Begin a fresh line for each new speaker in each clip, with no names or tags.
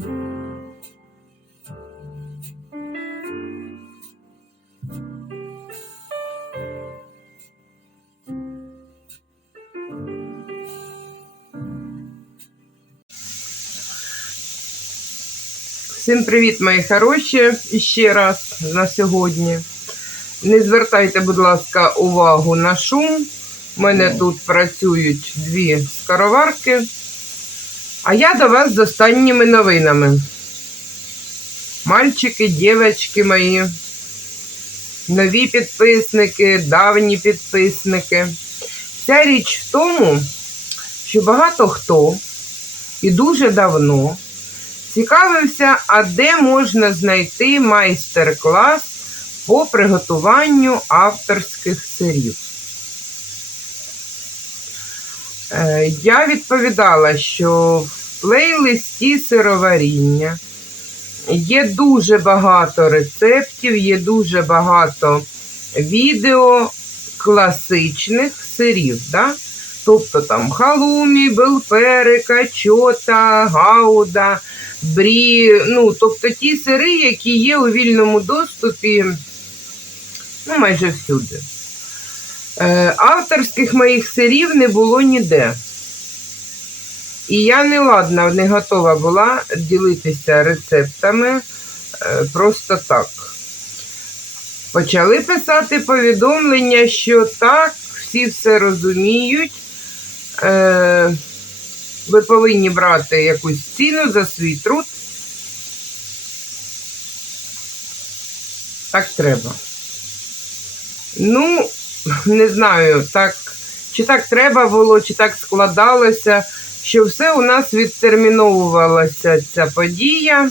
Всім привіт, мої хороші, іще раз на сьогодні. Не звертайте, будь ласка, увагу на шум. У мене тут працюють дві скороварки. А я до вас з останніми новинами. Мальчики, дівчатки мої, нові підписники, давні підписники. Вся річ в тому, що багато хто і дуже давно цікавився, а де можна знайти майстер-клас по приготуванню авторських сирів. Е, Я відповідала, що в плейлисті сироваріння є дуже багато рецептів, є дуже багато відео класичних сирів. Да? Тобто там халумі, белпери, качота, гауда, брі, ну, тобто ті сири, які є у вільному доступі, ну, майже всюди. Е, авторських моїх сирів не було ніде. І я не ладна, не готова була ділитися рецептами е, просто так. Почали писати повідомлення, що так, всі все розуміють. Е, ви повинні брати якусь ціну за свій труд. Так треба. Ну, не знаю, так, чи так треба було, чи так складалося, що все у нас відтерміновувалася ця подія.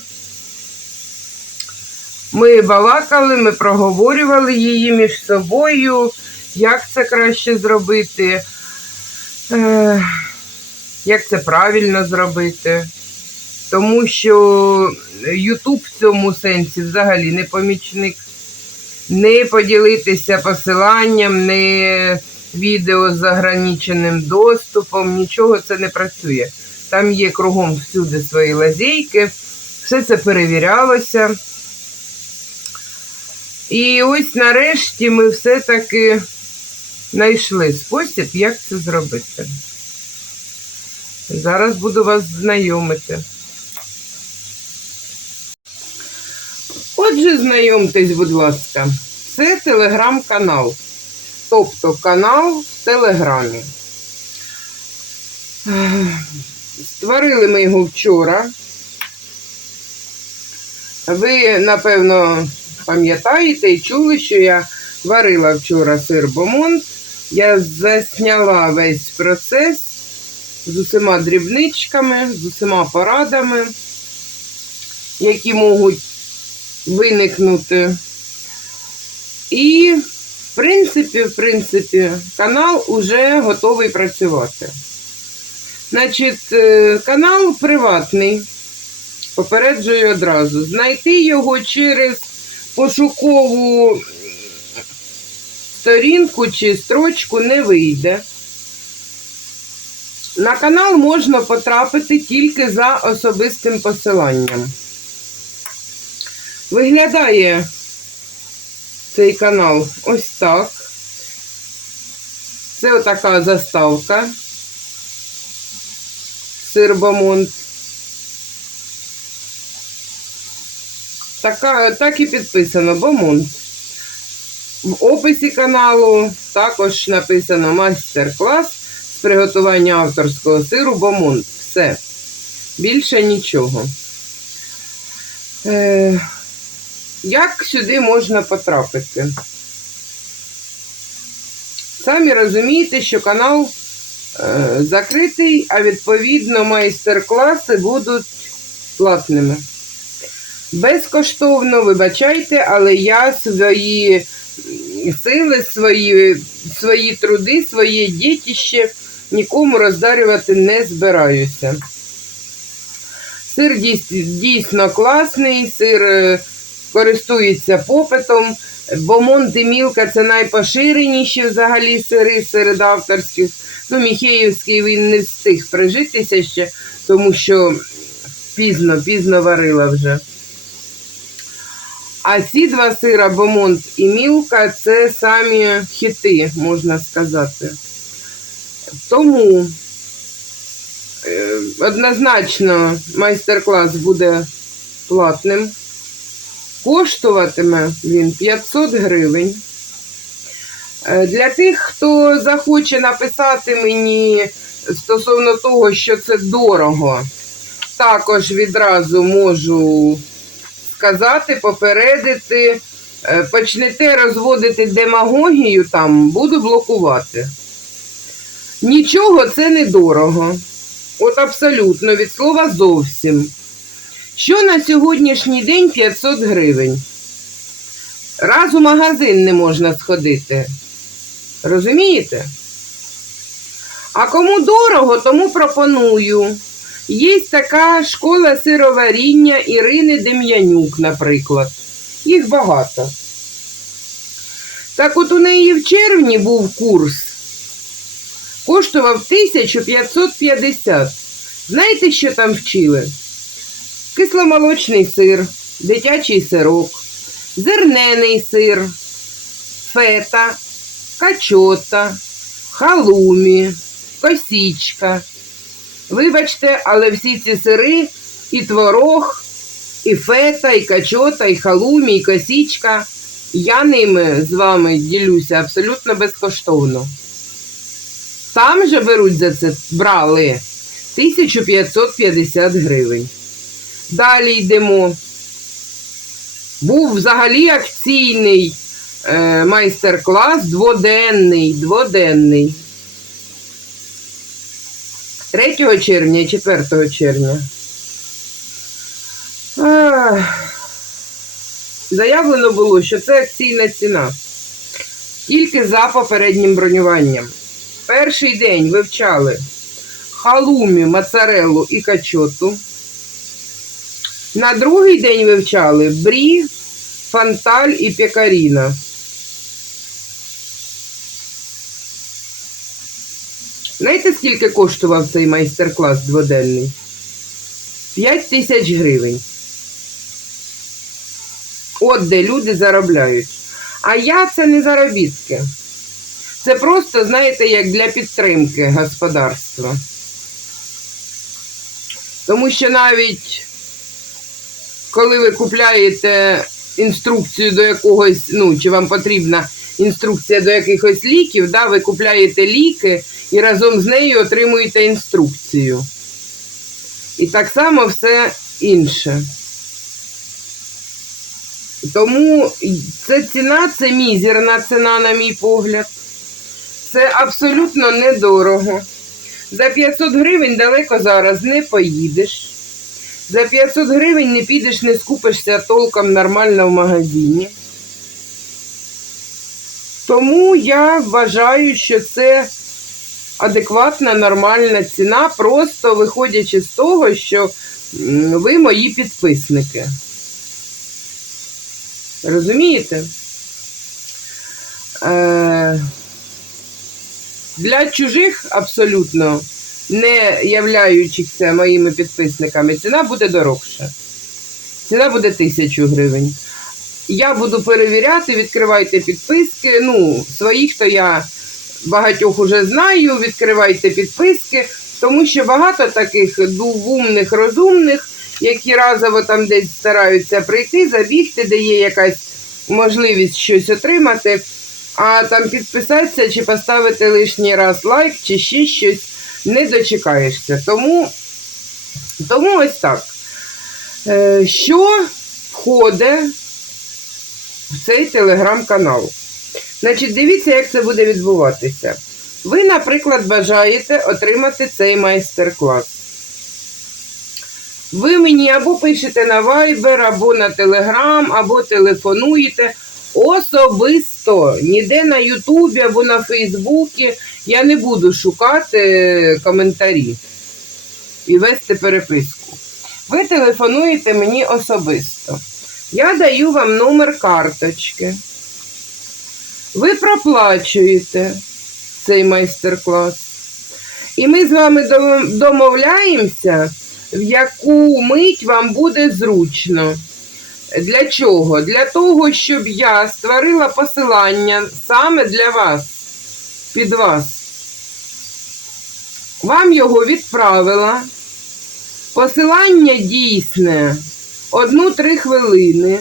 Ми балакали, ми проговорювали її між собою, як це краще зробити, як це правильно зробити. Тому що Ютуб в цьому сенсі взагалі не помічник. Не поділитися посиланням, не відео з заграниченим доступом, нічого це не працює. Там є кругом всюди свої лазейки, все це перевірялося. І ось нарешті ми все-таки знайшли спосіб, як це зробити. Зараз буду вас знайомити. Отже, знайомтесь, будь ласка, це телеграм-канал. Тобто канал в Телеграмі. Створили ми його вчора. Ви, напевно, пам'ятаєте і чули, що я варила вчора сир Бомонт. Я засняла весь процес з усіма дрібничками, з усіма порадами, які можуть виникнути. І, в принципі, в принципі, канал уже готовий працювати. Значить, е, канал приватний. Попереджую одразу. Знайти його через пошукову сторінку чи строчку не вийде. На канал можна потрапити тільки за особистим посиланням. Виглядає цей канал ось так. Це отака заставка. Сир Бамонт. Така, так і підписано Бамонт. В описі каналу також написано майстер-клас з приготування авторського сиру Бамонт. Все. Більше нічого. Е, як сюди можна потрапити? Самі розумієте, що канал е, закритий, а відповідно майстер-класи будуть платними. Безкоштовно, вибачайте, але я свої сили, свої, свої труди, своє дітище нікому роздарювати не збираюся. Сир дійсно класний, сир користується попитом. Бомонт і Мілка це найпоширеніші взагалі сири серед авторських. Ну, Міхеївський він не встиг прижитися ще, тому що пізно, пізно варила вже. А ці два сира Бомонт і Мілка це самі хіти, можна сказати. Тому е, однозначно майстер-клас буде платним. Коштуватиме він 500 гривень. Е, Для тих, хто захоче написати мені стосовно того, що це дорого, також відразу можу сказати, попередити. Е, Почнете розводити демагогію там, буду блокувати. Нічого це не дорого. От абсолютно, від слова зовсім. Що на сьогоднішній день 500 гривень? Раз у магазин не можна сходити. Розумієте? А кому дорого, тому пропоную. Є така школа сироваріння Ірини Дем'янюк, наприклад. Їх багато. Так от у неї в червні був курс. Коштував 1550. Знаєте, що там вчили? Кисломолочний сир, дитячий сирок, зернений сир, фета, качота, халумі, косічка. Вибачте, але всі ці сири і творог, і фета, і качота, і халумі, і косічка. Я ними з вами ділюся абсолютно безкоштовно. Там же беруть за це брали 1550 гривень. Далі йдемо. Був взагалі акційний е, майстер-клас дводенний, дводенний. 3 червня і 4 червня. Заявлено було, що це акційна ціна. Тільки за попереднім бронюванням. Перший день вивчали халумі, моцарелу і качоту. На другий день вивчали брі, фанталь і пекаріна. Знаєте, скільки коштував цей майстер-клас дводенний? 5 тисяч гривень. От де люди заробляють. А я це не заробітки. Це просто, знаєте, як для підтримки господарства. Тому що навіть коли ви купляєте інструкцію до якогось, ну, чи вам потрібна інструкція до якихось ліків, да, ви купляєте ліки і разом з нею отримуєте інструкцію. І так само все інше. Тому це ціна, це мізерна ціна, на мій погляд. Це абсолютно недорого. За 500 гривень далеко зараз не поїдеш. За 500 гривень не підеш, не скупишся толком нормально в магазині. Тому я вважаю, що це адекватна, нормальна ціна, просто виходячи з того, що ви мої підписники. Розумієте? Е, для чужих абсолютно не являючихся моїми підписниками, ціна буде дорогша. Ціна буде тисячу гривень. Я буду перевіряти, відкривайте підписки. Ну, своїх то я багатьох уже знаю, відкривайте підписки, тому що багато таких умних, розумних, які разово там десь стараються прийти, забігти, де є якась можливість щось отримати, а там підписатися чи поставити лишній раз лайк, чи ще щось не дочекаєшся. Тому, тому ось так. Е, Що входить в цей телеграм-канал? Значить, дивіться, як це буде відбуватися. Ви, наприклад, бажаєте отримати цей майстер-клас. Ви мені або пишете на Viber, або на Telegram, або телефонуєте особисто. Ніде на Ютубі або на Фейсбуці я не буду шукати коментарі і вести переписку. Ви телефонуєте мені особисто. Я даю вам номер карточки. Ви проплачуєте цей майстер-клас. І ми з вами домовляємося в яку мить вам буде зручно. Для чого? Для того, щоб я створила посилання саме для вас, під вас. Вам його відправила. Посилання дійсне 1-3 хвилини.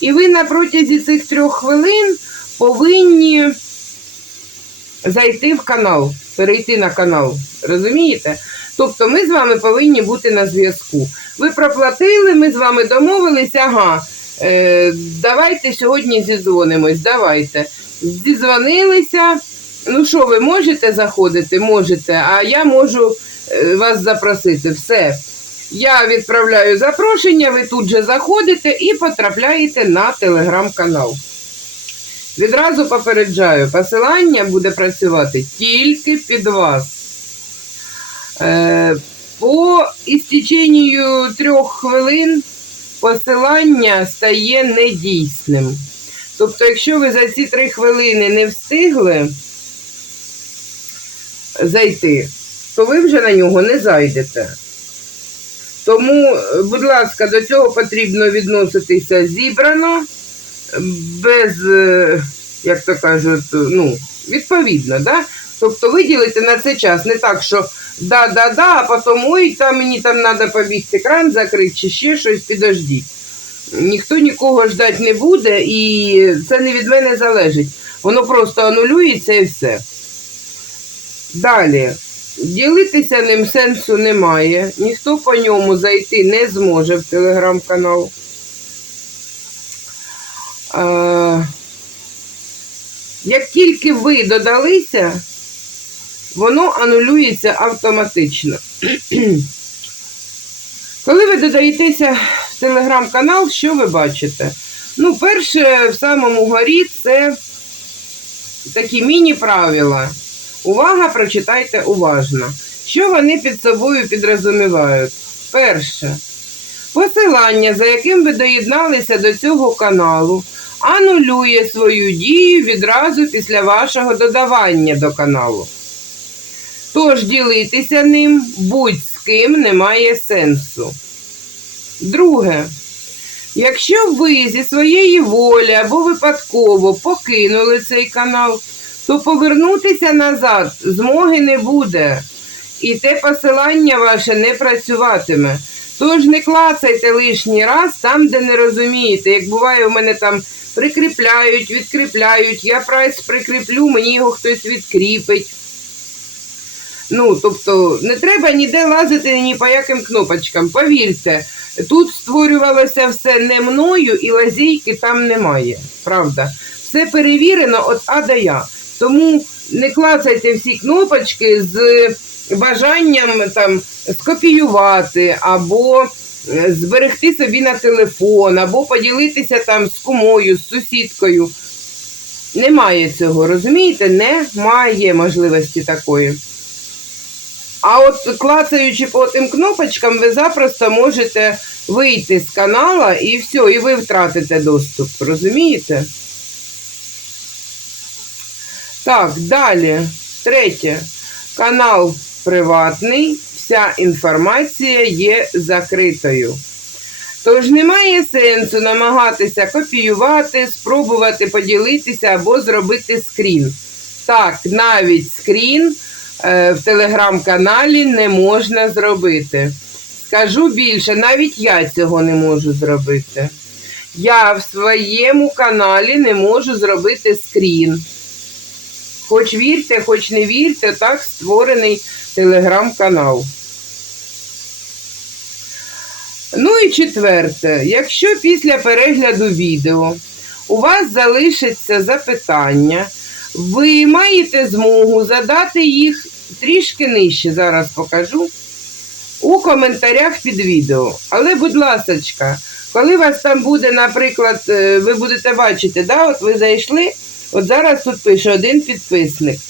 І ви на протязі цих трьох хвилин повинні зайти в канал, перейти на канал. Розумієте? Тобто ми з вами повинні бути на зв'язку. Ви проплатили, ми з вами домовилися, ага, е, давайте сьогодні зідзвонимось, давайте. Зідзвонилися. Ну що, ви можете заходити? Можете, а я можу е, вас запросити. Все. Я відправляю запрошення, ви тут же заходите і потрапляєте на телеграм-канал. Відразу попереджаю, посилання буде працювати тільки під вас. Е, по істеченню трьох хвилин посилання стає недійсним. Тобто, якщо ви за ці три хвилини не встигли зайти, то ви вже на нього не зайдете. Тому, будь ласка, до цього потрібно відноситися зібрано, без, е, як то кажуть, ну, відповідно, да? Тобто виділити на це час не так, що да-да-да, а потім ой, там мені там треба побігти кран закрити чи ще щось, підождіть. Ніхто нікого ждати не буде, і це не від мене залежить. Воно просто анулюється і все. Далі. Ділитися ним сенсу немає. Ніхто по ньому зайти не зможе в телеграм-канал. Е, Як тільки ви додалися, воно анулюється автоматично. Коли ви додаєтеся в телеграм-канал, що ви бачите? Ну, перше, в самому горі це такі міні-правила. Увага, прочитайте уважно. Що вони під собою підрозумівають? Перше. Посилання, за яким ви доєдналися до цього каналу, анулює свою дію відразу після вашого додавання до каналу. Тож ділитися ним будь з ким немає сенсу. Друге. Якщо ви зі своєї волі або випадково покинули цей канал, то повернутися назад змоги не буде, і те посилання ваше не працюватиме. Тож не клацайте лишній раз там, де не розумієте. Як буває, у мене там прикріпляють, відкріпляють, я прайс прикріплю, мені його хтось відкріпить. Ну, тобто, не треба ніде лазити ні по яким кнопочкам. Повірте, тут створювалося все не мною і лазійки там немає. Правда. Все перевірено від А до Я. Тому не клацайте всі кнопочки з бажанням там скопіювати або е, зберегти собі на телефон, або поділитися там з кумою, з сусідкою. Немає цього, розумієте? Немає можливості такої. А от клацаючи по тим кнопочкам, ви запросто можете вийти з канала і все, і ви втратите доступ, розумієте? Так, далі. Третє. Канал приватний, вся інформація є закритою. Тож немає сенсу намагатися копіювати, спробувати поділитися або зробити скрін. Так, навіть скрін в телеграм-каналі не можна зробити. Скажу більше, навіть я цього не можу зробити. Я в своєму каналі не можу зробити скрін. Хоч вірте, хоч не вірте, так створений телеграм-канал. Ну і четверте, якщо після перегляду відео у вас залишиться запитання, ви маєте змогу задати їх трішки нижче, зараз покажу, у коментарях під відео. Але, будь ласочка, коли вас там буде, наприклад, е, ви будете бачити, да, от ви зайшли, от зараз тут пише один підписник.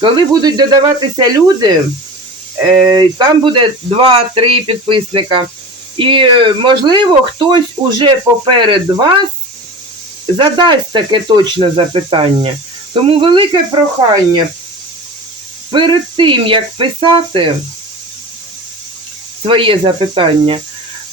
Коли будуть додаватися люди, е, там буде 2-3 підписника. І, е, можливо, хтось уже поперед вас задасть таке точне запитання. Тому велике прохання перед тим, як писати, своє запитання.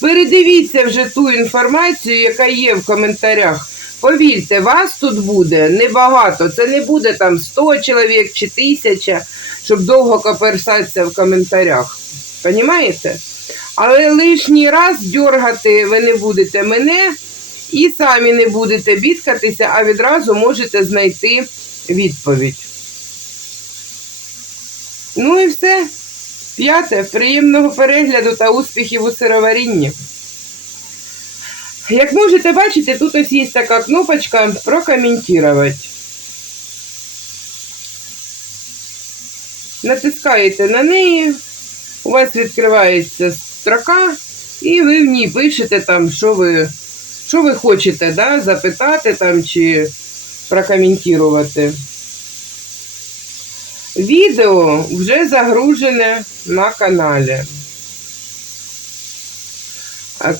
Передивіться вже ту інформацію, яка є в коментарях. Повірте, вас тут буде небагато. Це не буде там 100 чоловік чи 1000, щоб довго коперсатися в коментарях. Понімаєте? Але лишній раз дергати ви не будете мене і самі не будете бідкатися, а відразу можете знайти відповідь. Ну і все. П'яте. Приємного перегляду та успіхів у сироварінні. Як можете бачити, тут ось є така кнопочка прокоментувати. Натискаєте на неї, у вас відкривається строка, і ви в ній пишете там, що ви, що ви хочете, да, запитати там чи прокоментувати. Відео вже загружене на каналі.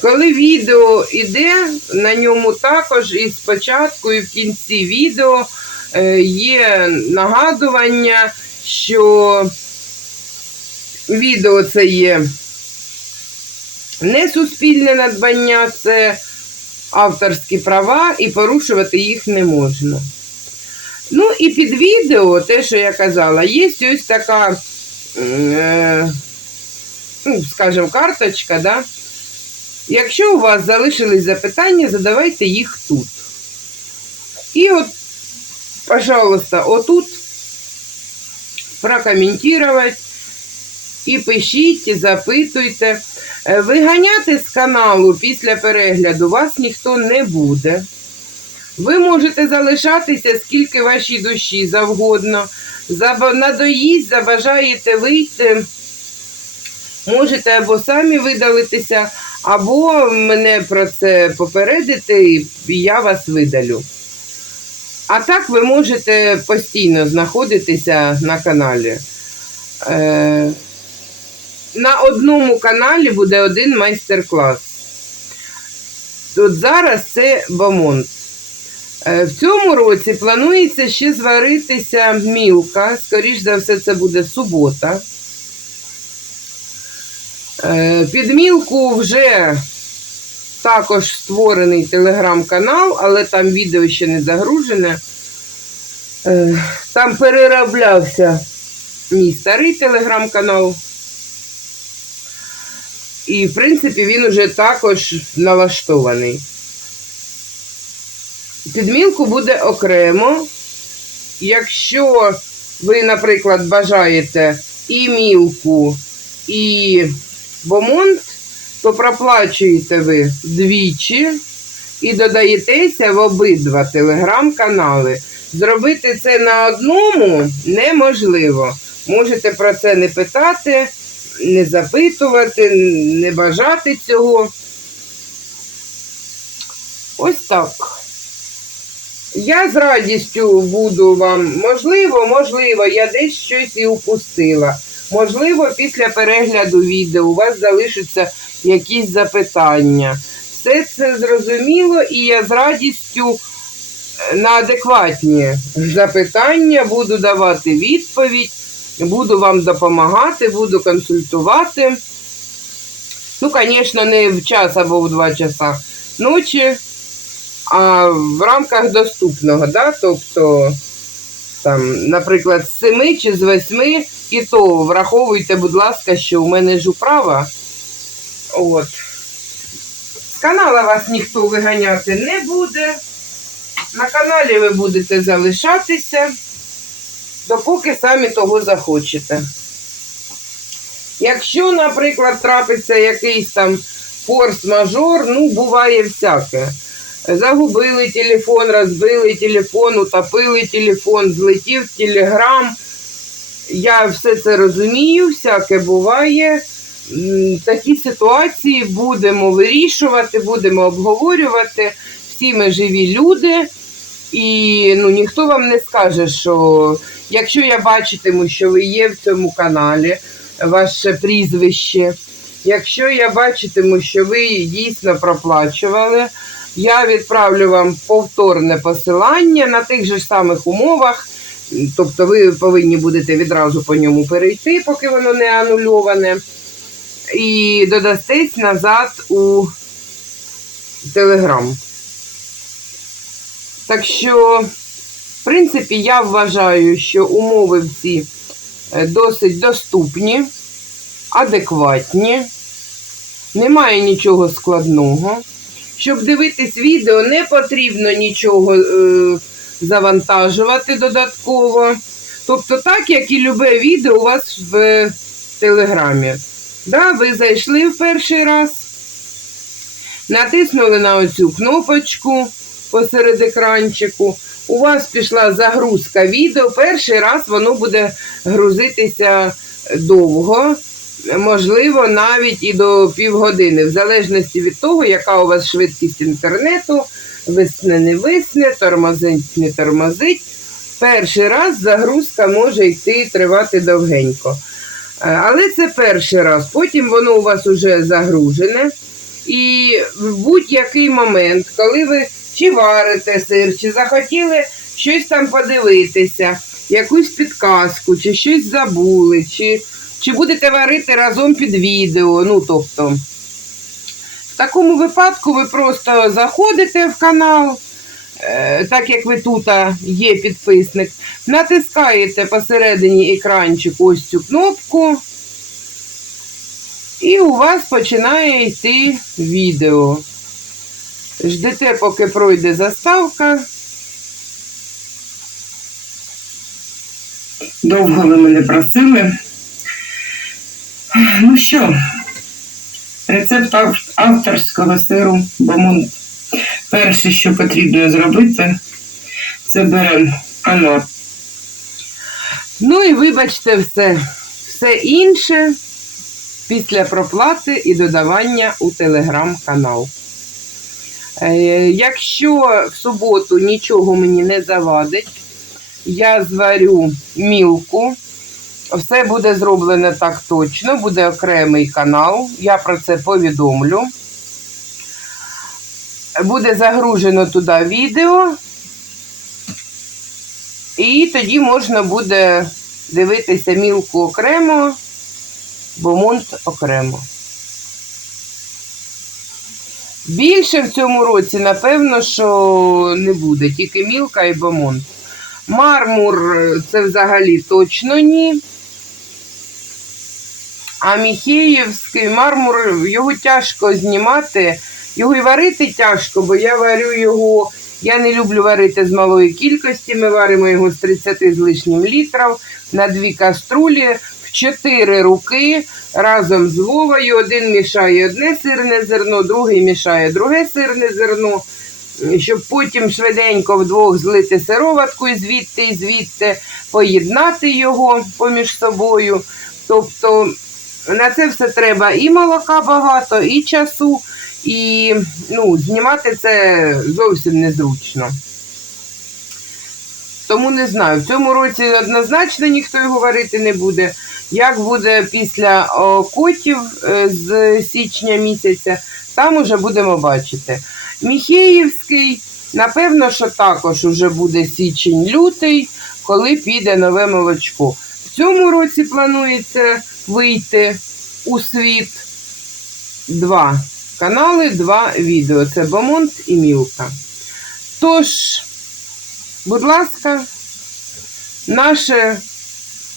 Коли відео йде, на ньому також і спочатку, і в кінці відео е, є нагадування, що відео це є не суспільне надбання, це авторські права, і порушувати їх не можна. Ну і під відео, те, що я казала, є ось така, е, ну, скажімо, карточка, да? Якщо у вас залишились запитання, задавайте їх тут. І от, пожалуйста, отут прокоментувати і пишіть, запитуйте. Е, Виганяти з каналу після перегляду вас ніхто не буде. Ви можете залишатися скільки вашій душі завгодно. Надоїсть, забажаєте вийти. Можете або самі видалитися, або мене про це попередити, і я вас видалю. А так ви можете постійно знаходитися на каналі. Е, на одному каналі буде один майстер-клас. От зараз це бамонт. Е, В цьому році планується ще зваритися мілка. Скоріш за все, це буде субота. Е, Під мілку вже також створений телеграм-канал, але там відео ще не загружене. Е, Там перероблявся мій старий телеграм-канал. І, в принципі, він уже також налаштований. Підмілку буде окремо. Якщо ви, наприклад, бажаєте і мілку, і бомонт, то проплачуєте ви двічі і додаєтеся в обидва телеграм-канали. Зробити це на одному неможливо. Можете про це не питати, не запитувати, не бажати цього. Ось так. Я з радістю буду вам, можливо, можливо, я десь щось і упустила. Можливо, після перегляду відео у вас залишаться якісь запитання. Все це зрозуміло, і я з радістю е, на адекватні запитання буду давати відповідь, буду вам допомагати, буду консультувати. Ну, звісно, не в час або в два часа ночі а в рамках доступного, да? тобто, там, наприклад, з 7 чи з 8, і то враховуйте, будь ласка, що у мене ж управа. От. З канала вас ніхто виганяти не буде. На каналі ви будете залишатися, допоки самі того захочете. Якщо, наприклад, трапиться якийсь там форс-мажор, ну, буває всяке. Загубили телефон, розбили телефон, утопили телефон, злетів телеграм. Я все це розумію, всяке буває. Такі ситуації будемо вирішувати, будемо обговорювати. Всі ми живі люди, і ну, ніхто вам не скаже, що якщо я бачитиму, що ви є в цьому каналі, ваше прізвище, якщо я бачитиму, що ви дійсно проплачували, я відправлю вам повторне посилання на тих же ж самих умовах. Тобто ви повинні будете відразу по ньому перейти, поки воно не анульоване. і додастесь назад у Телеграм. Так що, в принципі, я вважаю, що умови всі е, досить доступні, адекватні, немає нічого складного. Щоб дивитись відео, не потрібно нічого е, завантажувати додатково. Тобто, так, як і любе відео у вас в Телеграмі. Да, ви зайшли в перший раз, натиснули на оцю кнопочку посеред екранчику. У вас пішла загрузка відео. Перший раз воно буде грузитися довго, можливо, навіть і до півгодини, в залежності від того, яка у вас швидкість інтернету, висне не висне, тормозить не тормозить. Перший раз загрузка може йти тривати довгенько. Е, Але це перший раз. Потім воно у вас уже загружене. І в будь-який момент, коли ви чи варите сир, чи захотіли щось там подивитися, якусь підказку, чи щось забули, чи, чи будете варити разом під відео. Ну, тобто, в такому випадку ви просто заходите в канал, е, так як ви тут є підписник, натискаєте посередині екранчику ось цю кнопку. І у вас починає йти відео. Ждете, поки пройде заставка. Довго ви мене просили. Ну що, рецепт авторського сиру бомон. Перше, що потрібно зробити, це беремо канат. Ну і вибачте все. Все інше після проплати і додавання у телеграм-канал. Е, Якщо в суботу нічого мені не завадить, я зварю мілку. Все буде зроблено так точно, буде окремий канал. Я про це повідомлю. Буде загружено туди відео. І тоді можна буде дивитися мілку окремо, бомонт окремо. Більше в цьому році, напевно, що не буде, тільки мілка і бомонт. Мармур це взагалі точно ні. А Міхеївський мармур, його тяжко знімати. Його і варити тяжко, бо я варю його. Я не люблю варити з малої кількості. Ми варимо його з 30 з лишнім літрів на дві каструлі в 4 руки разом з Вовою. Один мішає одне сирне зерно, другий мішає друге сирне зерно, щоб потім швиденько вдвох злити сироватку і звідти і звідти, поєднати його поміж собою. Тобто на це все треба і молока багато, і часу, і ну, знімати це зовсім незручно. Тому не знаю, в цьому році однозначно ніхто його варити не буде. Як буде після котів е, з січня місяця, там уже будемо бачити. Міхеївський, напевно, що також уже буде січень-лютий, коли піде нове молочко. В цьому році планується вийти у світ два канали, два відео. Це Бомонт і Мілка. Тож, будь ласка, наше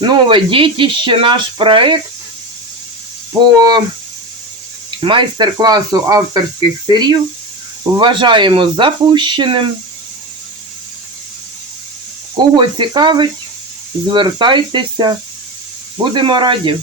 нове дітище, наш проект по майстер-класу авторських сирів вважаємо запущеним. Кого цікавить, звертайтеся, будемо раді.